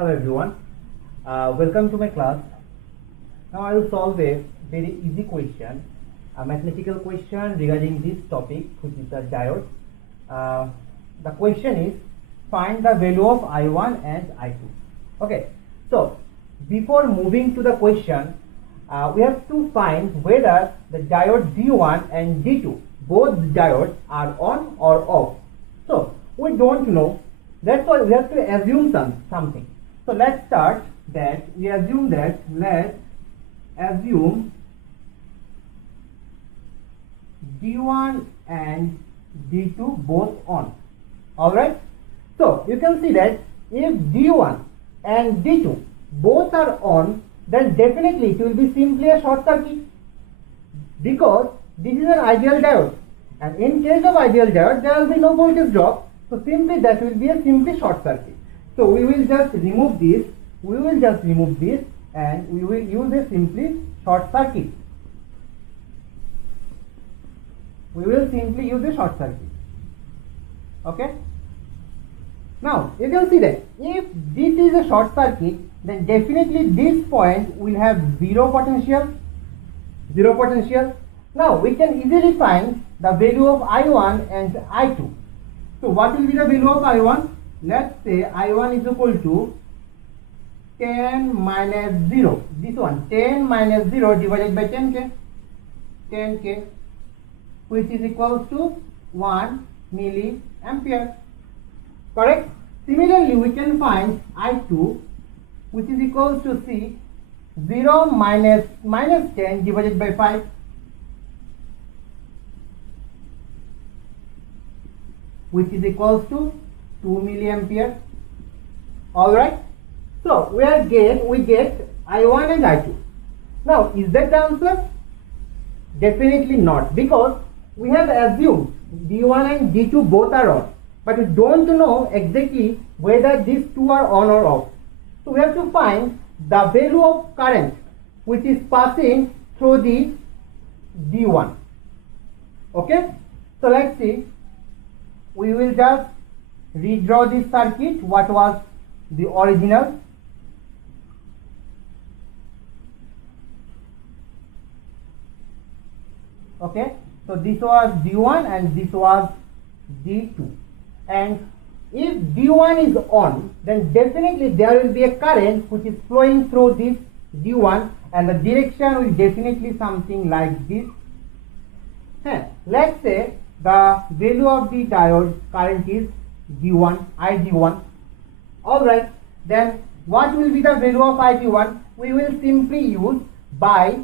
Hello everyone, welcome to my class. Now I will solve a very easy question, a mathematical question regarding this topic, which is the diode. The question is, find the value of I1 and I2. Okay, so before moving to the question, we have to find whether the diode D1 and D2, both diodes, are on or off. So we don't know, that's why we have to assume something. So let's start that. Let's assume D1 and D2 both on. Alright, so you can see that if D1 and D2 both are on, then definitely it will be simply a short circuit, because this is an ideal diode, and in case of ideal diode there will be no voltage drop, so simply that will be a simply short circuit. So we will just remove this, and we will use a simply short circuit. Okay, now you can see that if this is a short circuit, then definitely this point will have zero potential. Now we can easily find the value of I1 and I2. So what will be the value of I1? Let's say I1 is equal to 10 minus 0. This one, 10 minus 0 divided by 10k, which is equals to 1 milliampere. Correct? Similarly, we can find I2, which is equals to 0 minus 10 divided by 5, which is equals to 2 milliampere. Alright, so we get I1 and I2. Now, is that the answer? Definitely not, because we have assumed D1 and D2 both are on, but we don't know exactly whether these two are on or off. So we have to find the value of current which is passing through the D1. Okay, so let's see. We will just redraw this circuit, what was the original. Okay, so this was D1 and this was D2, and if D1 is on, then definitely there will be a current which is flowing through this D1, and the direction will definitely something like this. Let's say the value of the diode current is D1, ID1. Alright, then what will be the value of ID1? We will simply use by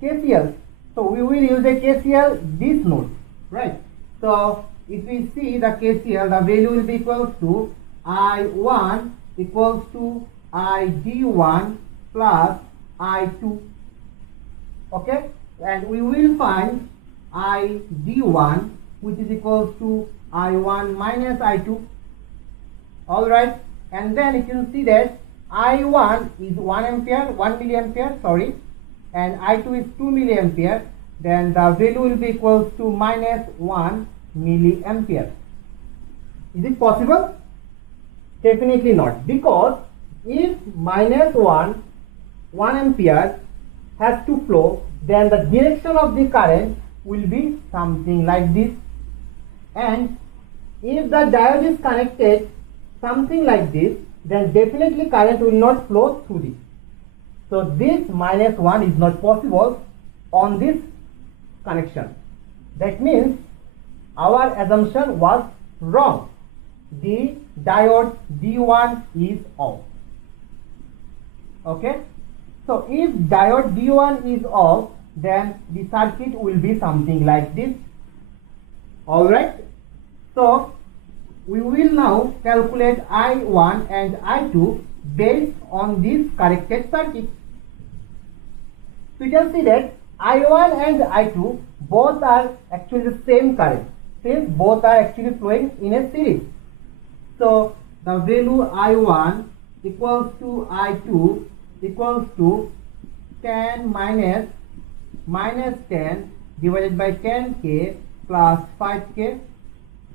KCL. So we will use a KCL this node, right? So if we see the KCL, the value will be equal to I1 equals to ID1 plus I2. Okay, and we will find ID1, which is equals to I1 minus I2. Alright, and then you can see that I1 is 1 milliampere, sorry, and I2 is 2 milliampere. Then the value will be equals to minus 1 milliampere. Is it possible? Definitely not, because if minus 1 ampere has to flow, then the direction of the current will be something like this, and if the diode is connected something like this, then definitely current will not flow through this. So this minus 1 is not possible on this connection. That means our assumption was wrong. The diode D1 is off. Okay, so if diode D1 is off, then the circuit will be something like this. Alright, so we will now calculate I1 and I2 based on this corrected circuit. So you can see that I1 and I2 both are actually the same current, since both are actually flowing in a series. So the value I1 equals to I2 equals to 10 minus 10 divided by 10k plus 5k,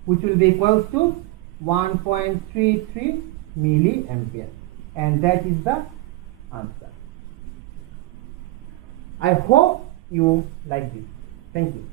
which will be equals to 1.33 milliampere. and that is the answer. I hope you like this. Thank you.